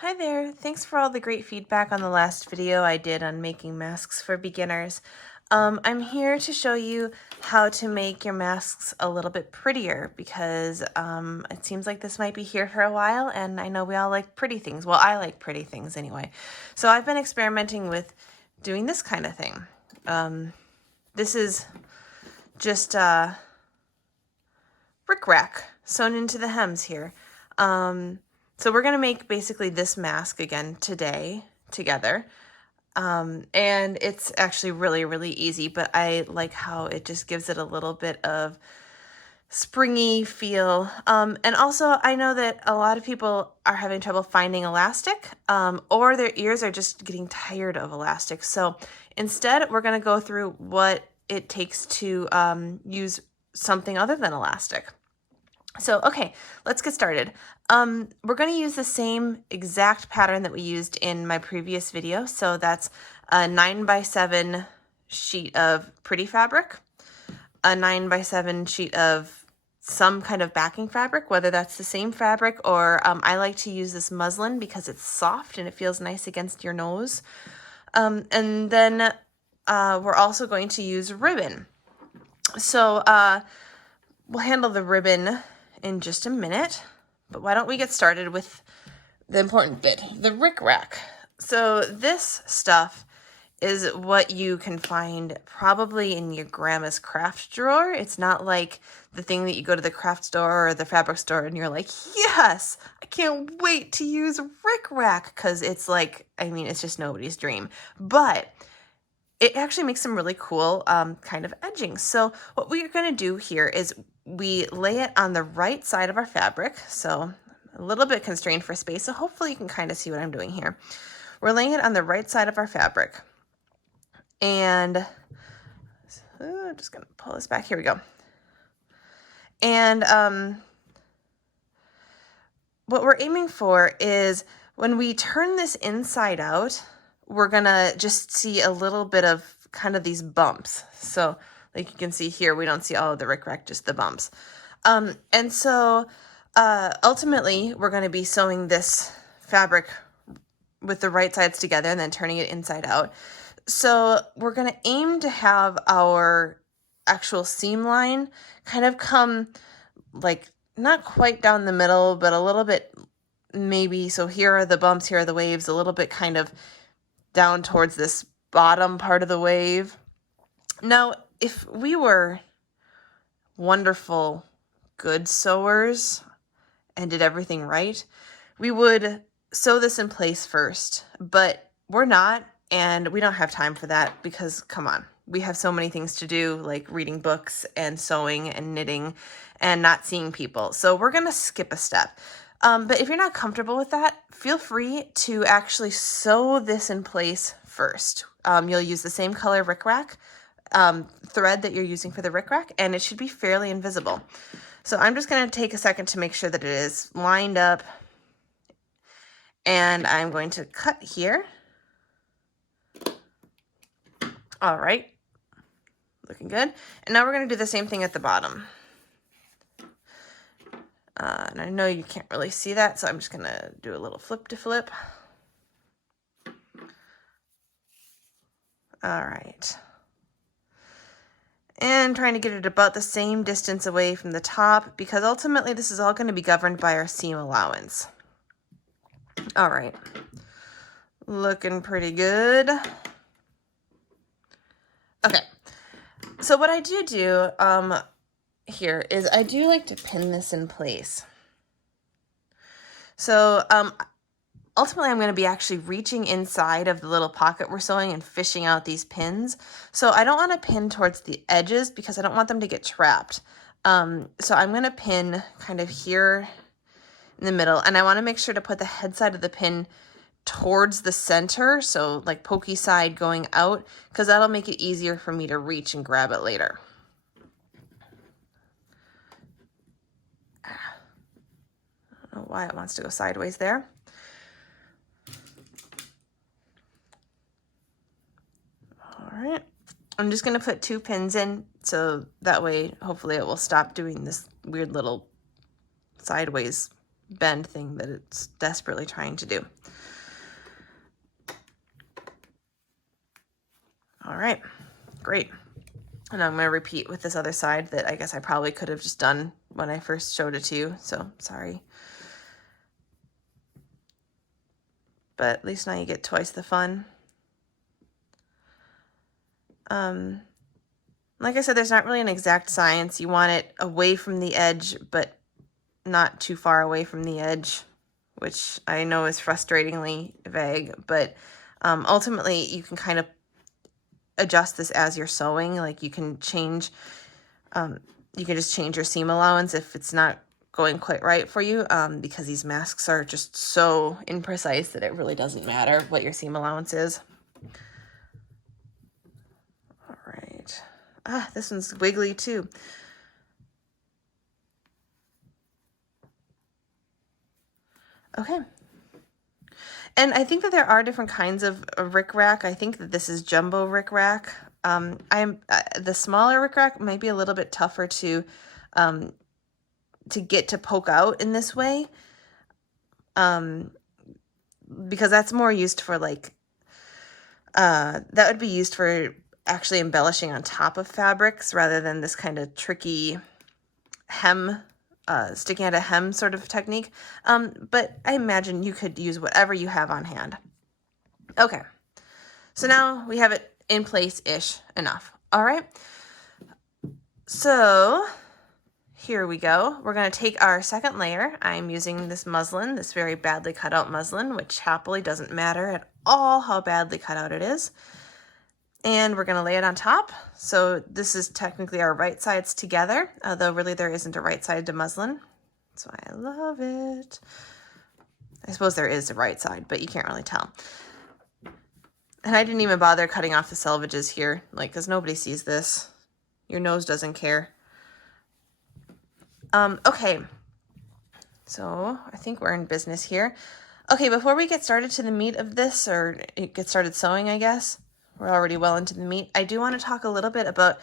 Hi there, thanks for all the great feedback on the last video I did on making masks for beginners. I'm here to show you how to make your masks a little bit prettier because it seems like this might be here for a while and I know we all like pretty things. Well, I like pretty things anyway. So I've been experimenting with doing this kind of thing. This is just rickrack sewn into the hems here. So we're going to make basically this mask again today together. And it's actually really easy, but I like how it just gives it a little bit of springy feel. And also I know that a lot of people are having trouble finding elastic, or their ears are just getting tired of elastic. So instead we're going to go through what it takes to use something other than elastic. So, okay, let's get started. We're going to use the same exact pattern that we used in my previous video. So that's a 9x7 sheet of pretty fabric, a 9x7 sheet of some kind of backing fabric, whether that's the same fabric or I like to use this muslin because it's soft and it feels nice against your nose. And then we're also going to use ribbon. So we'll handle the ribbon in just a minute, but why don't we get started with the important bit, the rickrack. So this stuff is what you can find probably in your grandma's craft drawer. It's not like the thing that you go to the craft store or the fabric store and you're like, yes, I can't wait to use rickrack, because it's like, I mean, it's just nobody's dream. But it actually makes some really cool kind of edging. So what we're going to do here is we lay it on the right side of our fabric. So a little bit constrained for space. So hopefully you can kind of see what I'm doing here. We're laying it on the right side of our fabric. And I'm just going to pull this back. Here we go. And what we're aiming for is when we turn this inside out, we're gonna just see a little bit of kind of these bumps. So like you can see here, we don't see all of the rickrack, just the bumps. And so ultimately we're gonna be sewing this fabric with the right sides together and then turning it inside out. So we're gonna aim to have our actual seam line kind of come like not quite down the middle, but a little bit maybe. So here are the bumps, here are the waves, a little bit kind of down towards this bottom part of the wave. Now, if we were wonderful, good sewers and did everything right, we would sew this in place first, but we're not, and we don't have time for that because, come on, we have so many things to do, like reading books and sewing and knitting and not seeing people. So we're going to skip a step. But if you're not comfortable with that, feel free to actually sew this in place first. You'll use the same color rickrack thread that you're using for the rickrack, and it should be fairly invisible. So I'm just going to take a second to make sure that it is lined up, and I'm going to cut here. All right, looking good. And now we're going to do the same thing at the bottom. And I know you can't really see that, so I'm just going to do a little flip to flip. All right. And trying to get it about the same distance away from the top, because ultimately this is all going to be governed by our seam allowance. All right. Looking pretty good. Okay. So what I do here is I do like to pin this in place. So ultimately I'm going to be actually reaching inside of the little pocket we're sewing and fishing out these pins. So I don't want to pin towards the edges because I don't want them to get trapped. So I'm going to pin kind of here in the middle, and I want to make sure to put the head side of the pin towards the center, so like pokey side going out, because that'll make it easier for me to reach and grab it later. I don't know why it wants to go sideways there. All right, I'm just going to put 2 pins in, so that way hopefully it will stop doing this weird little sideways bend thing that it's desperately trying to do. All right, great. And I'm going to repeat with this other side that I guess I probably could have just done when I first showed it to you, so sorry. But at least now you get twice the fun. Like I said, there's not really an exact science. You want it away from the edge, but not too far away from the edge, which I know is frustratingly vague, but ultimately you can kind of adjust this as you're sewing. Like you can change, you can just change your seam allowance if it's not going quite right for you, because these masks are just so imprecise that it really doesn't matter what your seam allowance is. All right. Ah, this one's wiggly too. Okay. And I think that there are different kinds of rickrack. I think that this is jumbo rickrack. The smaller rickrack might be a little bit tougher to get to poke out in this way, because that's more used for like that would be used for actually embellishing on top of fabrics rather than this kind of tricky hem, sticking out a hem sort of technique. But I imagine you could use whatever you have on hand. Okay, so now we have it in place-ish enough. All right, so here we go. We're going to take our second layer. I'm using this muslin, this very badly cut out muslin, which happily doesn't matter at all how badly cut out it is. And we're going to lay it on top. So this is technically our right sides together, although really there isn't a right side to muslin. That's why I love it. I suppose there is a right side, but you can't really tell. And I didn't even bother cutting off the selvages here, like, because nobody sees this. Your nose doesn't care. Okay, so I think we're in business here. Okay, before we get started to the meat of this, or get started sewing, I guess, we're already well into the meat, I do want to talk a little bit about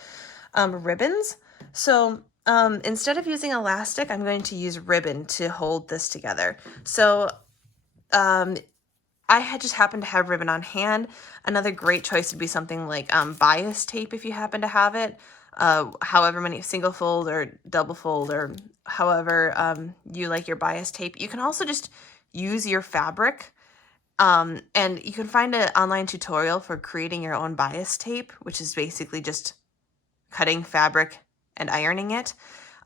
ribbons. So instead of using elastic, I'm going to use ribbon to hold this together. So I had just happened to have ribbon on hand. Another great choice would be something like bias tape if you happen to have it. However many, single fold or double fold, or however you like your bias tape. You can also just use your fabric, and you can find an online tutorial for creating your own bias tape, which is basically just cutting fabric and ironing it.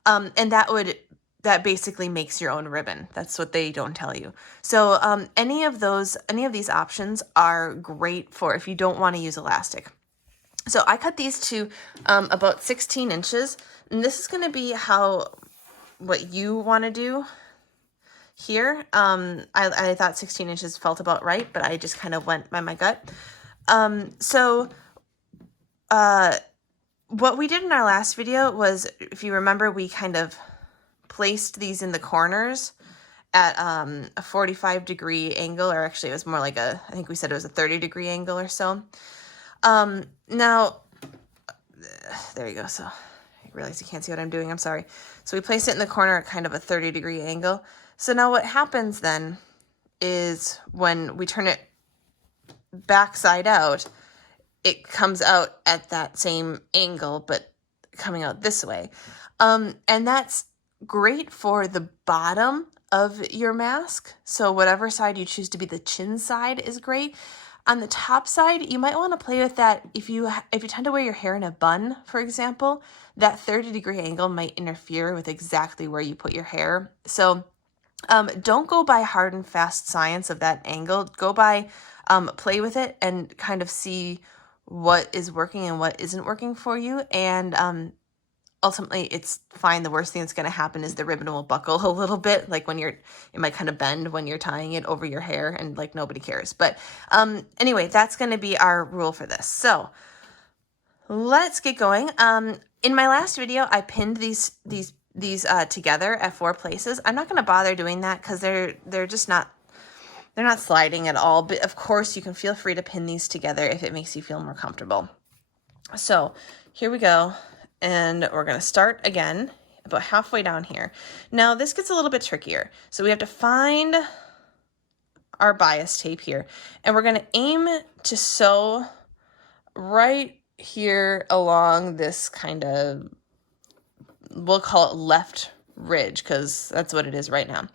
And that basically makes your own ribbon. That's what they don't tell you. So any of these options are great for if you don't want to use elastic. So I cut these to about 16 inches, and this is going to be what you want to do here. I thought 16 inches felt about right, but I just kind of went by my gut. What we did in our last video was, if you remember, we kind of placed these in the corners at a 45-degree angle, or actually it was more like I think we said it was a 30-degree angle or so. Now, there you go. So I realize you can't see what I'm doing. I'm sorry. So we place it in the corner at kind of a 30-degree angle. So now what happens then is when we turn it backside out, it comes out at that same angle, but coming out this way. And that's great for the bottom of your mask. So whatever side you choose to be the chin side is great. On the top side, you might want to play with that. If you tend to wear your hair in a bun, for example, that 30-degree angle might interfere with exactly where you put your hair. So don't go by hard and fast science of that angle. Go by play with it and kind of see what is working and what isn't working for you. And ultimately, it's fine. The worst thing that's going to happen is the ribbon will buckle a little bit, like when it might kind of bend when you're tying it over your hair, and like nobody cares. But anyway, that's going to be our rule for this. So let's get going. In my last video, I pinned these together at 4 places. I'm not going to bother doing that because they're just not. They're not sliding at all. But of course, you can feel free to pin these together if it makes you feel more comfortable. So here we go. And we're going to start again about halfway down here. Now this gets a little bit trickier. So we have to find our bias tape here, and we're gonna aim to sew right here along this kind of, we'll call it left ridge, because that's what it is right now.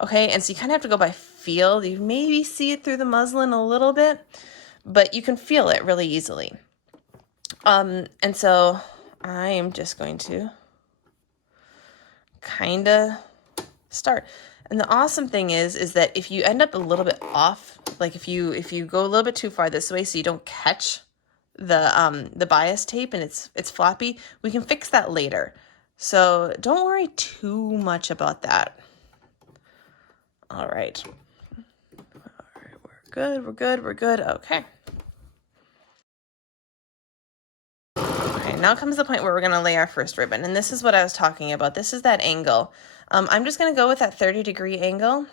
Okay, and so you kind of have to go by feel. You maybe see it through the muslin a little bit, but you can feel it really easily. And so I am just going to kind of start. And the awesome thing is that if you end up a little bit off, like if you go a little bit too far this way so you don't catch the bias tape and it's floppy, we can fix that later. So don't worry too much about that. All right. We're good. Okay. Okay, now comes the point where we're going to lay our first ribbon, and this is what I was talking about. This is that angle. I'm just going to go with that 30-degree angle.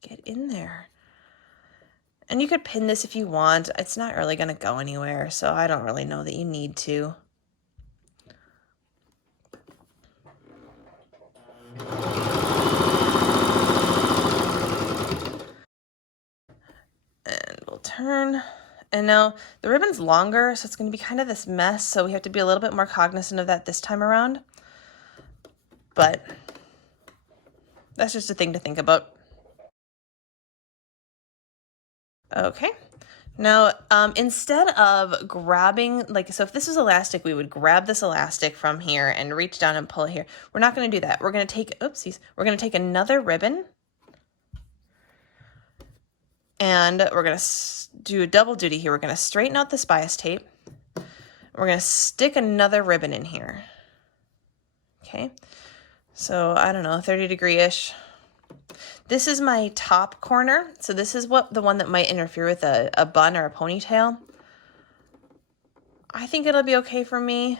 Get in there. And you could pin this if you want. It's not really going to go anywhere, so I don't really know that you need to. And we'll turn. And now the ribbon's longer, so it's going to be kind of this mess, so we have to be a little bit more cognizant of that this time around. But that's just a thing to think about. Okay. Now, instead of grabbing, like, so if this was elastic, we would grab this elastic from here and reach down and pull it here. We're not going to do that. We're going to take, oopsies, we're going to take another ribbon, and we're going to do a double duty here. We're going to straighten out this bias tape. We're going to stick another ribbon in here. Okay. So I don't know, 30-degree-ish. This is my top corner. So this is the one that might interfere with a bun or a ponytail. I think it'll be okay for me,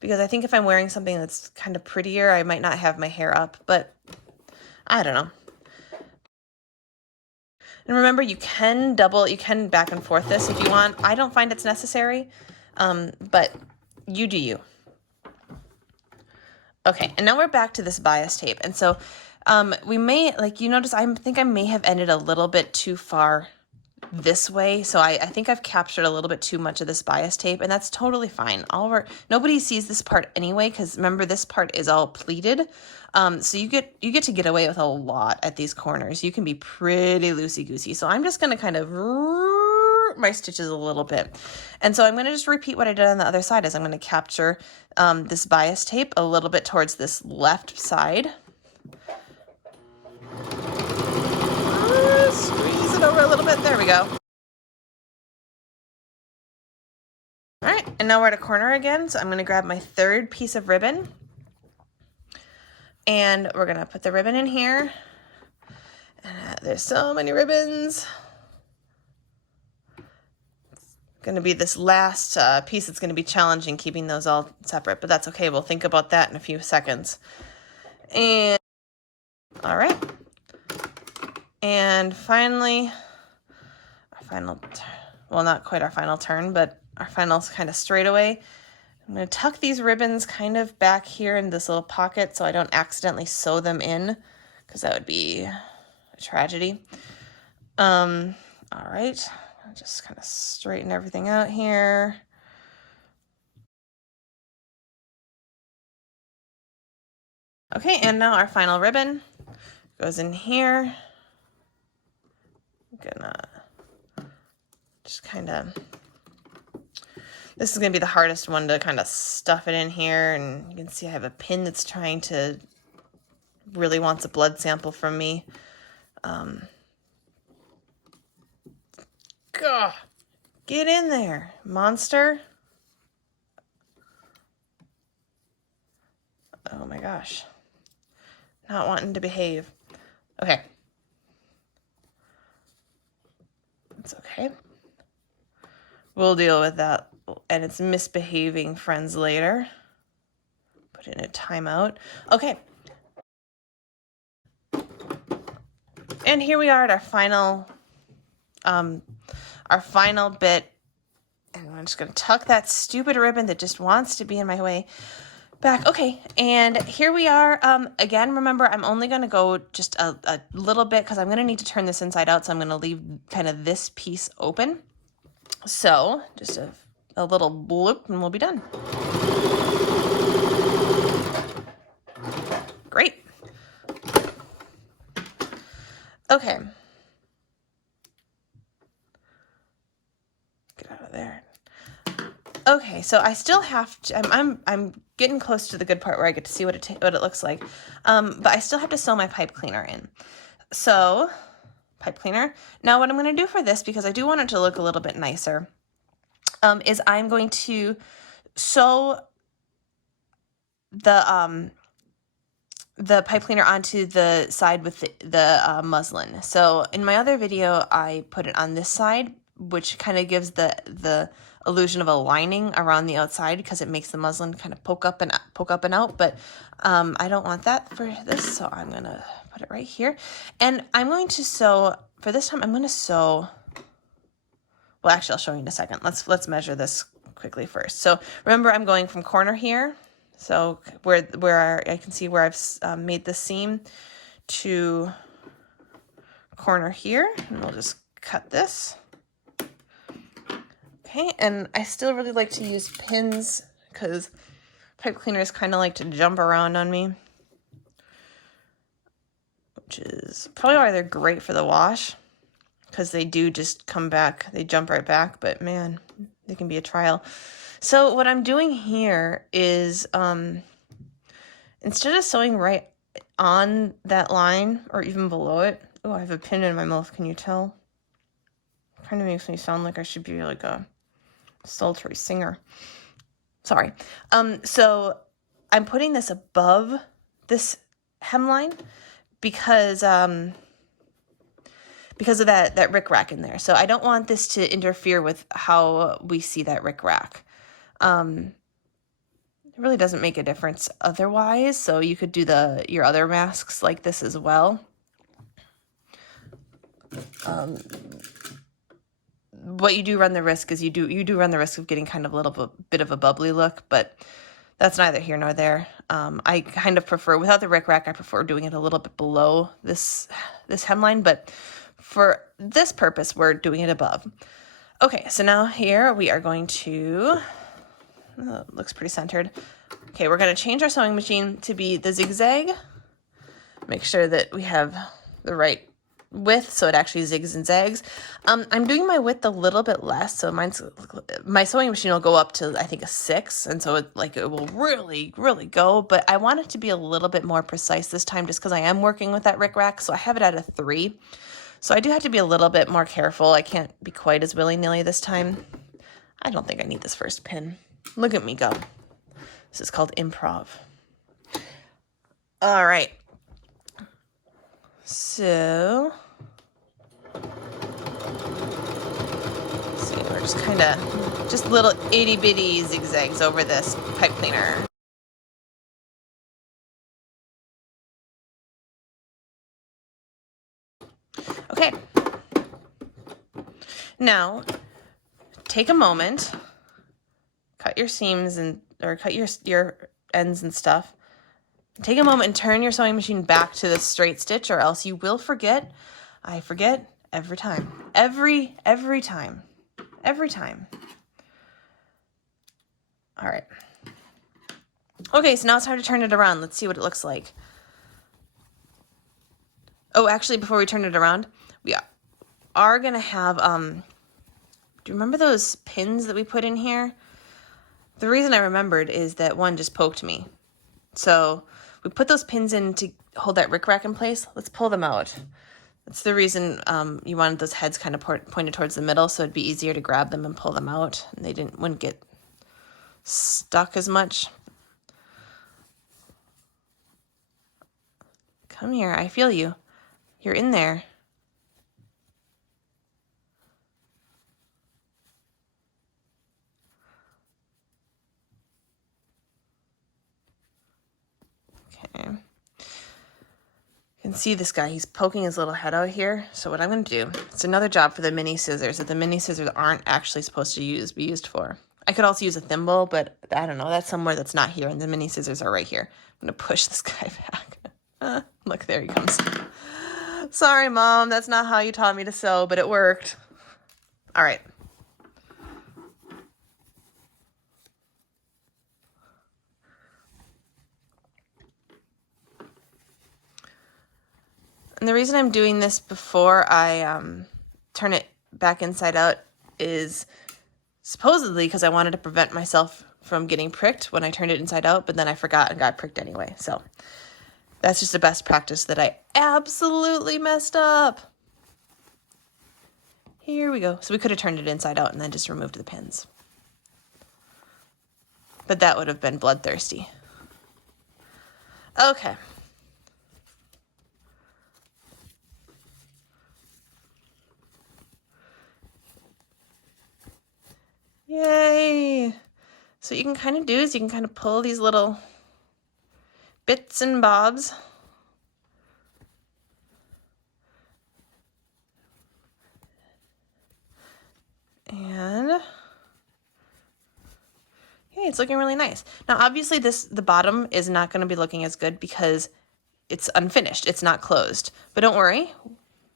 because I think if I'm wearing something that's kind of prettier, I might not have my hair up, but I don't know. And remember, you can back and forth this if you want. I don't find it's necessary, but you do you. Okay, and now we're back to this bias tape. And so we may, like, you notice, I think I may have ended a little bit too far this way. So I think I've captured a little bit too much of this bias tape, and that's totally fine. Nobody sees this part anyway, because remember, this part is all pleated. So you get to get away with a lot at these corners. You can be pretty loosey-goosey. So I'm just going to kind of my stitches a little bit. And so I'm going to just repeat what I did on the other side. Is I'm going to capture this bias tape a little bit towards this left side. Squeeze it over a little bit. There we go. All right, and now we're at a corner again. So I'm going to grab my third piece of ribbon, and we're going to put the ribbon in here. And there's so many ribbons. It's going to be this last piece that's going to be challenging, keeping those all separate, but that's okay. We'll think about that in a few seconds. And all right. And finally, well, not quite our final turn, but our final kind of straightaway. I'm going to tuck these ribbons kind of back here in this little pocket so I don't accidentally sew them in, because that would be a tragedy. All right, I'll just kind of straighten everything out here. Okay, and now our final ribbon goes in here. I'm gonna just kind of, this is going to be the hardest one to kind of stuff it in here, and you can see I have a pin that's really wants a blood sample from me. Get in there, monster. Oh my gosh. Not wanting to behave. Okay. It's okay. We'll deal with that and its misbehaving friends later. Put in a timeout. Okay. And here we are at our final bit. And I'm I'm just going to tuck that stupid ribbon that just wants to be in my way back. Okay, and here we are. Again, remember, I'm only going to go just a little bit because I'm going to need to turn this inside out, so I'm going to leave kind of this piece open. So just a little bloop and we'll be done. Great. Okay. Get out of there. Okay, so I still have to, I'm getting close to the good part where I get to see what it looks like. But I still have to sew my pipe cleaner in. So, pipe cleaner. Now what I'm going to do for this, because I do want it to look a little bit nicer, is I'm going to sew the pipe cleaner onto the side with the muslin. So in my other video, I put it on this side, which kind of gives the illusion of a lining around the outside because it makes the muslin kind of poke up and out. But I don't want that for this, so I'm gonna put it right here. And I'm going to sew, for this time, I'm gonna sew, well, actually, I'll show you in a second. Let's measure this quickly first. So remember, I'm going from corner here, so where I can see where I've made the seam, to corner here, and we'll just cut this. Okay, and I still really like to use pins because pipe cleaners kind of like to jump around on me, which is probably why they're great for the wash, because they do just come back, they jump right back, but man, they can be a trial. So what I'm doing here is, instead of sewing right on that line or even below it, oh, I have a pin in my mouth, can you tell? Kind of makes me sound like I should be like a sultry singer. Sorry. So I'm putting this above this hemline because of that rickrack in there. So I don't want this to interfere with how we see that rickrack. It really doesn't make a difference otherwise. So you could do your other masks like this as well. What you do run the risk is you do run the risk of getting kind of a little bit of a bubbly look, but that's neither here nor there. I kind of prefer, without the rickrack, I prefer doing it a little bit below this hemline, but for this purpose, we're doing it above. Okay, so now here we are going to, looks pretty centered. Okay, we're going to change our sewing machine to be the zigzag. Make sure that we have the right width so it actually zigs and zags. I'm doing my width a little bit less, so my sewing machine will go up to, I think, a 6, and so it will really, really go, but I want it to be a little bit more precise this time just because I am working with that rickrack, so I have it at a 3. So I do have to be a little bit more careful. I can't be quite as willy-nilly this time. I don't think I need this first pin. Look at me go. This is called improv. All right. So, see, we're just kind of, just little itty bitty zigzags over this pipe cleaner. Okay. Now, take a moment, cut your seams or cut your ends and stuff. Take a moment and turn your sewing machine back to the straight stitch, or else you will forget. I forget every time. Every time. Every time. All right. Okay, so now it's time to turn it around. Let's see what it looks like. Oh, actually, before we turn it around, we are going to have, do you remember those pins that we put in here? The reason I remembered is that one just poked me. So we put those pins in to hold that rickrack in place. Let's pull them out. That's the reason you wanted those heads kind of pointed towards the middle, so it'd be easier to grab them and pull them out, and they wouldn't get stuck as much. Come here, I feel you. You're in there. Okay. You can see this guy, he's poking his little head out here. So what I'm going to do, it's another job for the mini scissors that the mini scissors aren't actually supposed to be used for. I could also use a thimble, but I don't know, that's somewhere that's not here, and the mini scissors are right here. I'm going to push this guy back. Look, there he comes. Sorry, Mom, that's not how you taught me to sew, but it worked. All right. And the reason I'm doing this before I turn it back inside out is supposedly because I wanted to prevent myself from getting pricked when I turned it inside out, but then I forgot and got pricked anyway. So that's just a best practice that I absolutely messed up. Here we go. So we could have turned it inside out and then just removed the pins. But that would have been bloodthirsty. Okay. Yay! So what you can kind of do is you can kind of pull these little bits and bobs. And hey, it's looking really nice. Now obviously the bottom is not going to be looking as good because it's unfinished. It's not closed. But don't worry,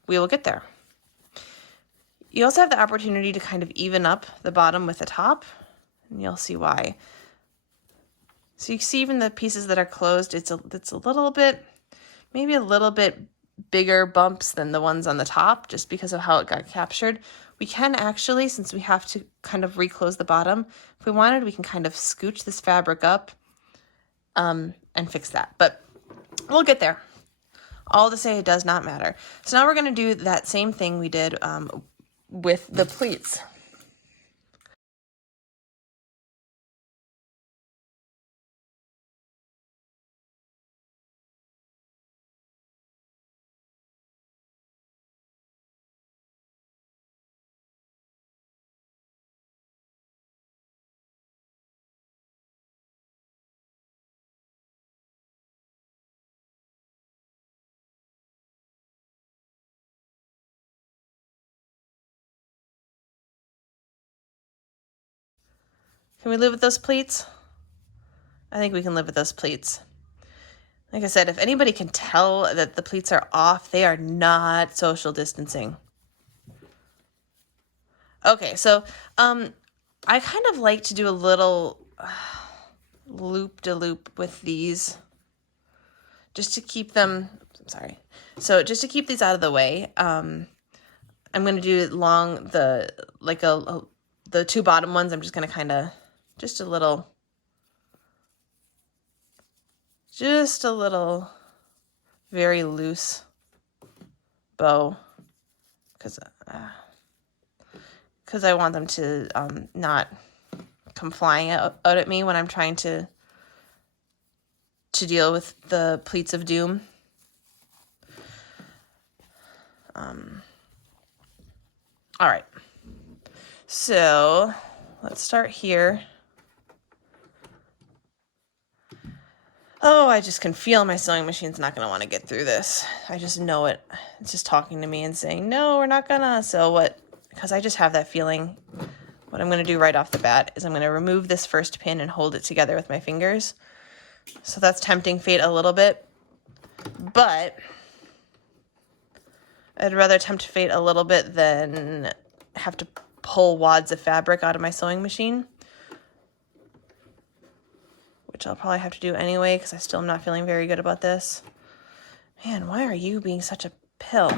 we will get there. You also have the opportunity to kind of even up the bottom with the top, and you'll see why. So you see even the pieces that are closed, it's a little bit, maybe a little bit bigger bumps than the ones on the top just because of how it got captured. We can actually, since we have to kind of reclose the bottom, if we wanted, we can kind of scooch this fabric up and fix that. But we'll get there. All to say it does not matter. So now we're going to do that same thing we did with the pleats. Can we live with those pleats? I think we can live with those pleats. Like I said, if anybody can tell that the pleats are off, they are not social distancing. Okay, so I kind of like to do a little loop-de-loop with these just to keep them, sorry. So just to keep these out of the way, I'm going to do along the, like the two bottom ones, I'm just going to kind of, just a little very loose bow because I want them to not come flying out at me when I'm trying to deal with the pleats of doom. All right, so let's start here. Oh, I just can feel my sewing machine's not going to want to get through this. I just know it. It's just talking to me and saying, no, we're not gonna. So what, because I just have that feeling, what I'm going to do right off the bat is I'm going to remove this first pin and hold it together with my fingers. So that's tempting fate a little bit, but I'd rather tempt fate a little bit than have to pull wads of fabric out of my sewing machine, which I'll probably have to do anyway because I still am not feeling very good about this. Man, why are you being such a pill?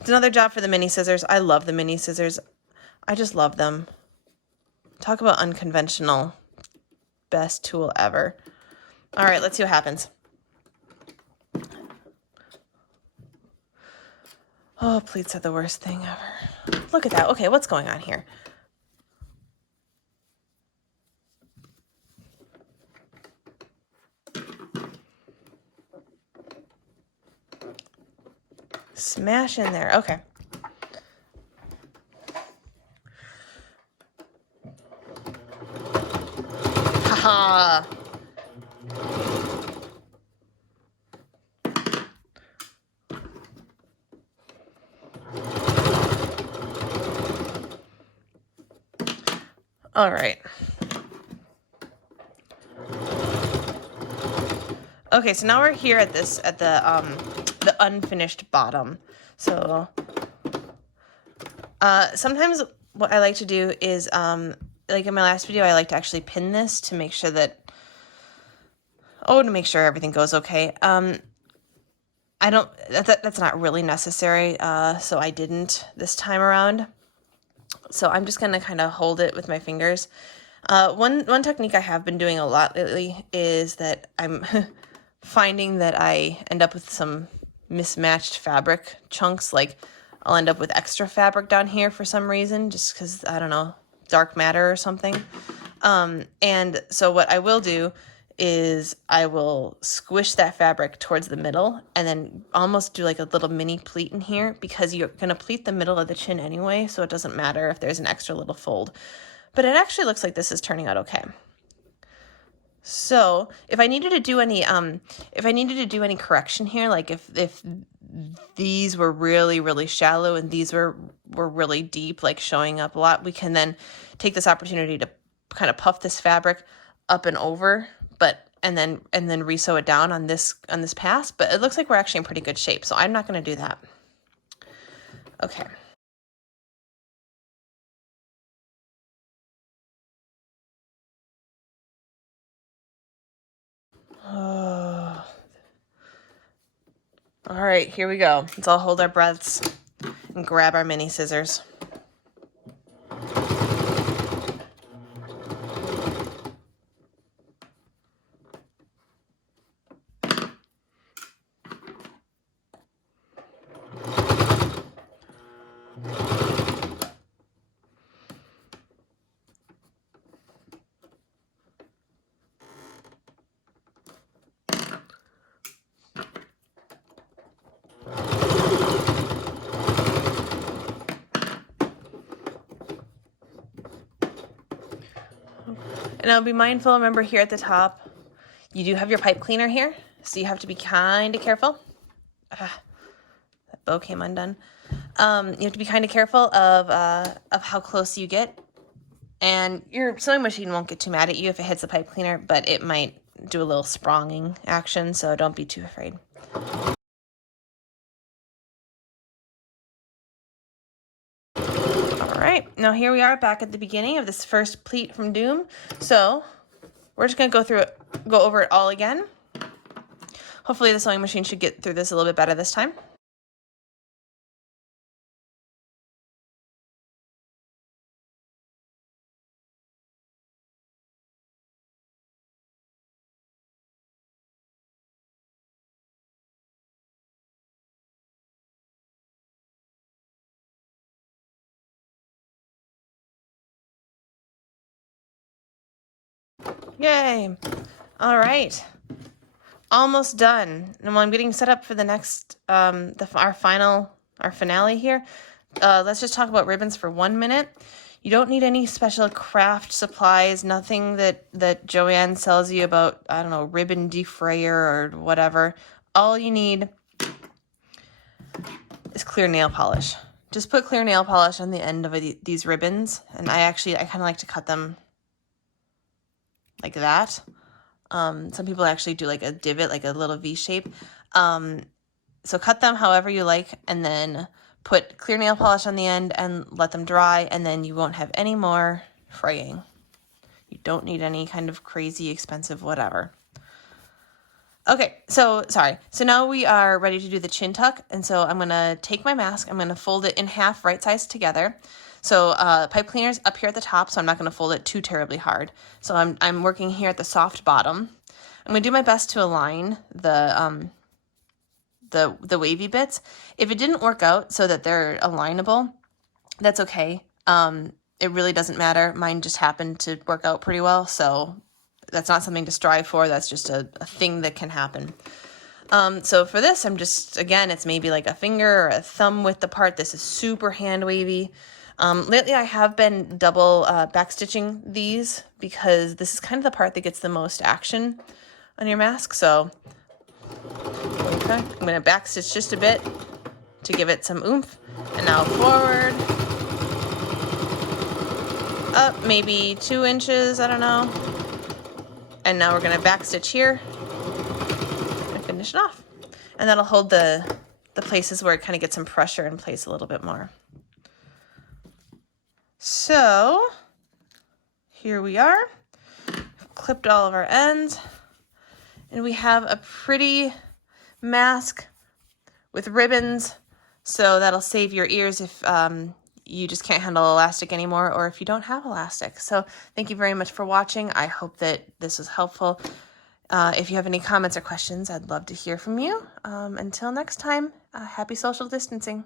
It's another job for the mini scissors. I love the mini scissors. I just love them. Talk about unconventional. Best tool ever. All right, let's see what happens. Oh, pleats are the worst thing ever. Look at that. Okay, what's going on here? Smash in there. Okay. Haha. All right. Okay, so now we're here at the unfinished bottom. So sometimes what I like to do is like in my last video, I like to actually pin this to make sure that to make sure everything goes okay. I don't that's not really necessary, so I didn't this time around. So I'm just gonna kind of hold it with my fingers. One technique I have been doing a lot lately is that I'm finding that I end up with some mismatched fabric chunks. Like I'll end up with extra fabric down here for some reason, just because, I don't know, dark matter or something. And so what I will do is I will squish that fabric towards the middle and then almost do like a little mini pleat in here, because you're going to pleat the middle of the chin anyway, so it doesn't matter if there's an extra little fold. But it actually looks like this is turning out okay. So if I needed to do any correction here, like if these were really, really shallow and these were really deep, like showing up a lot, we can then take this opportunity to kind of puff this fabric up and over, and then re-sew it down on this pass. But it looks like we're actually in pretty good shape, so I'm not going to do that. Okay. All right, here we go. Let's all hold our breaths and grab our mini scissors. And I'll be mindful, remember here at the top, you do have your pipe cleaner here, so you have to be kind of careful. That bow came undone. You have to be kind of careful of how close you get. And your sewing machine won't get too mad at you if it hits the pipe cleaner, but it might do a little spronging action, so don't be too afraid. All right, now here we are back at the beginning of this first pleat from Doom. So we're just gonna go over it all again. Hopefully the sewing machine should get through this a little bit better this time. Yay! All right, almost done. And while I'm getting set up for the next, our finale here, let's just talk about ribbons for 1 minute. You don't need any special craft supplies, nothing that Joanne sells you about, I don't know, ribbon defrayer or whatever. All you need is clear nail polish. Just put clear nail polish on the end of these ribbons, and I kind of like to cut them like that. Some people actually do like a divot, like a little V shape. So cut them however you like, and then put clear nail polish on the end and let them dry, and then you won't have any more fraying. You don't need any kind of crazy expensive whatever. Okay, so now we are ready to do the chin tuck, and so I'm gonna take my mask, I'm gonna fold it in half right sides together. So pipe cleaner's up here at the top, so I'm not going to fold it too terribly hard. So I'm working here at the soft bottom. I'm going to do my best to align the wavy bits. If it didn't work out so that they're alignable, that's okay. It really doesn't matter. Mine just happened to work out pretty well, so that's not something to strive for. That's just a thing that can happen. So for this, I'm just, again, it's maybe like a finger or a thumb width apart. This is super hand wavy. Lately I have been double backstitching these because this is kind of the part that gets the most action on your mask. So, okay, I'm going to backstitch just a bit to give it some oomph. And now forward. up maybe 2 inches, I don't know. And now we're gonna back stitch here and finish it off. And that'll hold the places where it kind of gets some pressure in place a little bit more. So here we are, clipped all of our ends, and we have a pretty mask with ribbons, so that'll save your ears if you just can't handle elastic anymore, or if you don't have elastic. So thank you very much for watching. I hope that this was helpful. If you have any comments or questions, I'd love to hear from you. Until next time, happy social distancing.